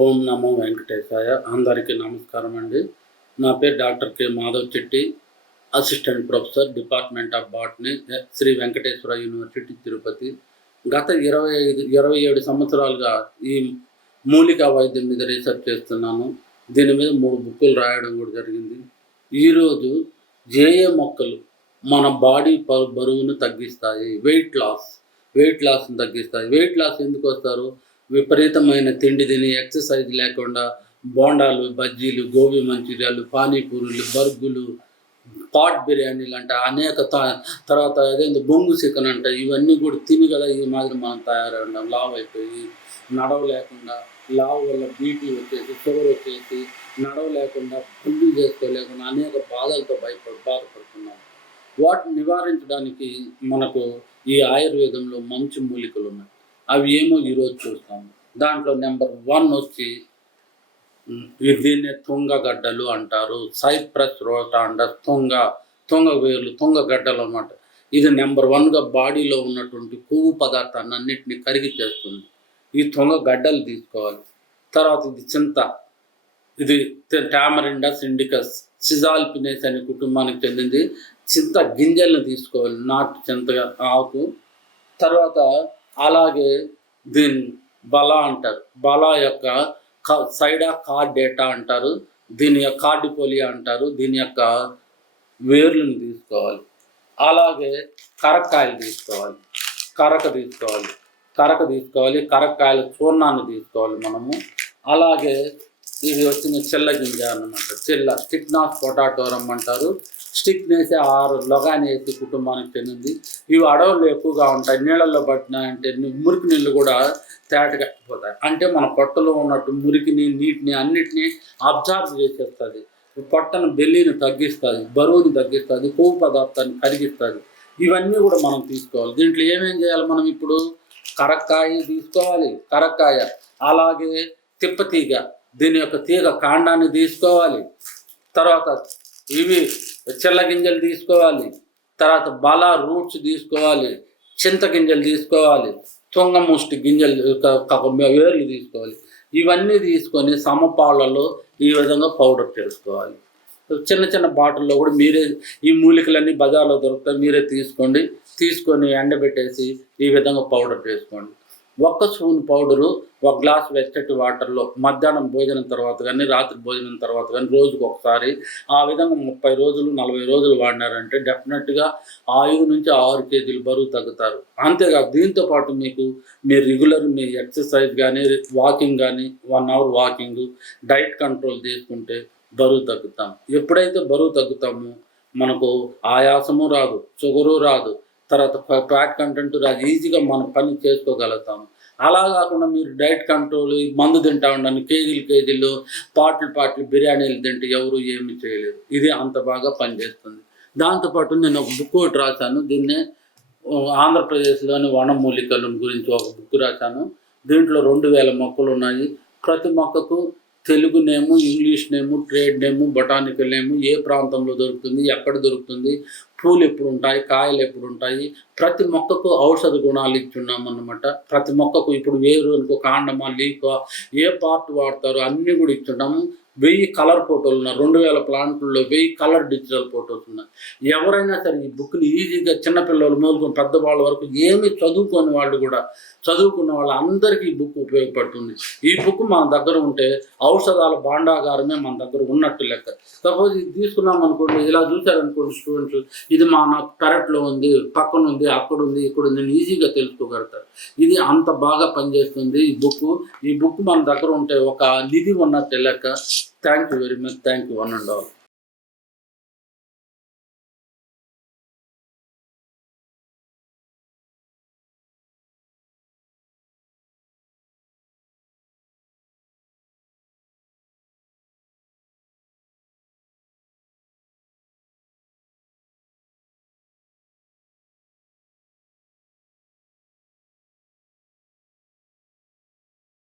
ఓం నమో వెంకటేశాయ. అందరికీ నమస్కారం అండి. నా పేరు doctor K Madhavachetti, assistant professor, department of botany, Sri Venkateswara university, Tirupati. గత 27 సంవత్సరాలుగా ఈ మూలికా వైద్యం మీద రీసెర్చ్ చేస్తున్నాను. దీని మీద 3 బుక్కులు రాయడం కూడా జరిగింది. ఈరోజు ఏ మొక్కలు మన బాడీ బరువును తగ్గిస్తాయి, వెయిట్ లాస్ని తగ్గిస్తాయి. వెయిట్ లాస్ ఎందుకు వస్తారు? విపరీతమైన తిండి తిని ఎక్సర్సైజ్ లేకుండా బోండాలు, బజ్జీలు, గోబీ మంచూరియాలు, పానీపూరీలు, బర్గులు, పాట్ బిర్యానీలు అంట, అనేక తర్వాత అదేంటి బొంగు చికెన్ అంట, ఇవన్నీ కూడా తిని కదా ఈ మాదిరి మనం తయారై ఉన్నాం. లావు అయిపోయి నడవలేకుండా, లావు వల్ల బీపీ వచ్చేసి, షుగర్ వచ్చేసి, నడవలేకుండా, పుల్లు చేసుకోలేకుండా అనేక బాధలతో బాధపడుతున్నాం. వాటిని నివారించడానికి మనకు ఈ ఆయుర్వేదంలో మంచి మూలికలు ఉన్నాయి. అవి ఏమో ఈరోజు చూస్తాము. దాంట్లో నెంబర్ 1 వచ్చి దీన్ని తుంగగడ్డలు అంటారు. సైప్రస్ రోటాండస్, తుంగ వేర్లు, తుంగగడ్డలు అన్నమాట. ఇది నెంబర్ 1గా బాడీలో ఉన్నటువంటి కొవ్వు పదార్థాన్ని అన్నింటినీ కరిగి చేస్తుంది. ఈ తుంగగడ్డలు తీసుకోవాలి. తర్వాత ఇది చింత, ఇది టామరిండస్ ఇండికస్, సిజాల్పినేస్ అనే కుటుంబానికి చెందింది. చింత గింజలను తీసుకోవాలి, నాటు చింత ఆకు. తర్వాత అలాగే దీన్ని బలా అంటారు. బలా యొక్క సైడా కార్డేటా అంటారు, దీని యొక్క కార్డిపోలియా అంటారు. దీని యొక్క వేర్లను తీసుకోవాలి. అలాగే కరక్కాయలు తీసుకోవాలి, కరక తీసుకోవాలి, కరక్కాయల చూర్ణాన్ని తీసుకోవాలి మనము. అలాగే ఇది వచ్చిన చెల్ల గింజ అన్నమాట. స్టిక్నాస్ పొటాటోరం అంటారు. స్టిక్నేసి 6 లొగానేసి కుటుంబానికి చెందింది. ఇవి అడవుల్లో ఎక్కువగా ఉంటాయి. నీళ్ళల్లో పట్టినాయంటే మురికి నీళ్ళు కూడా తేటగా అయిపోతాయి. అంటే మన పొట్టలో ఉన్నట్టు మురికిని, నీటిని అన్నిటినీ అబ్జర్వ్ చేసేస్తుంది. పొట్టను బెల్లిని తగ్గిస్తుంది, బరువుని తగ్గిస్తుంది, కొవ్వు పదార్థాన్ని కరిగిస్తుంది. ఇవన్నీ కూడా మనం తీసుకోవాలి. దీంట్లో ఏమేం చేయాలి మనం? ఇప్పుడు కరక్కాయ తీసుకోవాలి, కరక్కాయ. అలాగే తిప్పతీగ, దీని యొక్క తీగ కాండాన్ని తీసుకోవాలి. తర్వాత ఇవి చెల్ల గింజలు తీసుకోవాలి. తర్వాత బలా రూట్స్ తీసుకోవాలి, చింత గింజలు తీసుకోవాలి, తుంగముష్టి గింజలు వేర్లు తీసుకోవాలి. ఇవన్నీ తీసుకొని సమపాళ్ళలో ఈ విధంగా పౌడర్ చేసుకోవాలి. చిన్న చిన్న బాటిల్లో కూడా మీరే ఈ మూలికలన్నీ బజార్లో దొరుకుతాయి, మీరే తీసుకొని ఎండబెట్టేసి ఈ విధంగా పౌడర్ చేసుకోండి. 1 స్పూన్ పౌడరు 1 గ్లాస్ వెచ్చటి వాటర్లో మధ్యాహ్నం భోజనం తర్వాత కానీ, రాత్రి భోజనం తర్వాత కానీ, రోజుకు ఒకసారి ఆ విధంగా 30 రోజులు 40 రోజులు వాడినారంటే డెఫినెట్గా 5 నుంచి 6 కేజీలు బరువు తగ్గుతారు. అంతేకాదు దీంతోపాటు మీ రెగ్యులర్ మీ ఎక్సర్సైజ్ కానీ, వాకింగ్ కానీ, 1 అవర్ వాకింగ్, డైట్ కంట్రోల్ తీసుకుంటే బరువు తగ్గుతాం. ఎప్పుడైతే బరువు తగ్గుతామో మనకు ఆయాసము రాదు, షుగరు రాదు, తర్వాత ఫ్యాట్ కంటెంట్ రాదు, ఈజీగా మనం పని చేసుకోగలుగుతాము. అలా కాకుండా మీరు డైట్ కంట్రోల్, మందు తింటా ఉండండి, కేజీలు పాటలు బిర్యానీలు తింటే ఎవరు ఏమి చేయలేరు. ఇది అంత బాగా పనిచేస్తుంది. దాంతోపాటు నేను ఒక బుక్ ఒకటి రాశాను. దీన్నే ఆంధ్రప్రదేశ్లోని వనమూలికల గురించి ఒక బుక్ రాశాను. దీంట్లో 2000 మొక్కలు ఉన్నాయి. ప్రతి మొక్కకు తెలుగు నేము, ఇంగ్లీష్ నేము, ట్రేడ్ నేము, బొటానికల్ నేము, ఏ ప్రాంతంలో దొరుకుతుంది, ఎక్కడ దొరుకుతుంది, పూలు ఎప్పుడు ఉంటాయి, కాయలు ఎప్పుడు ఉంటాయి, ప్రతి మొక్కకు ఔషధ గుణాలు ఇచ్చున్నాం అన్నమాట. ప్రతి మొక్కకు ఇప్పుడు వేరు అనుకో, కాండమా, లీఫా, ఏ పార్ట్ వాడతారో అన్నీ కూడా ఇచ్చున్నాము. 1000 కలర్ ఫోటోలు ఉన్నాయి. 2000 ప్లాంట్లలో 1000 కలర్ డిజిటల్ ఫోటోస్ ఉన్నాయి. ఎవరైనా సరే ఈ బుక్ని ఈజీగా చిన్నపిల్లలు మొదలుకొని పెద్దవాళ్ళ వరకు ఏమీ చదువుకున్న వాళ్ళందరికీ ఈ బుక్ ఉపయోగపడుతుంది. ఈ బుక్ మన దగ్గర ఉంటే ఔషధాల భాండాగారమే మన దగ్గర ఉన్నట్టు లెక్క. సపోజ్ ఇది తీసుకున్నాం అనుకోండి, ఇలా చూశారనుకోండి స్టూడెంట్స్, ఇది నాకు పెరట్లో ఉంది, పక్కన ఉంది, అక్కడ ఉంది, ఇక్కడ ఉంది, ఈజీగా తెలుసుకోగలుగుతారు. ఇది అంత బాగా పనిచేస్తుంది ఈ బుక్ మన దగ్గర ఉంటే ఒక నిధి ఉన్నట్టు లెక్క. Thank you very much. Thank you one and all.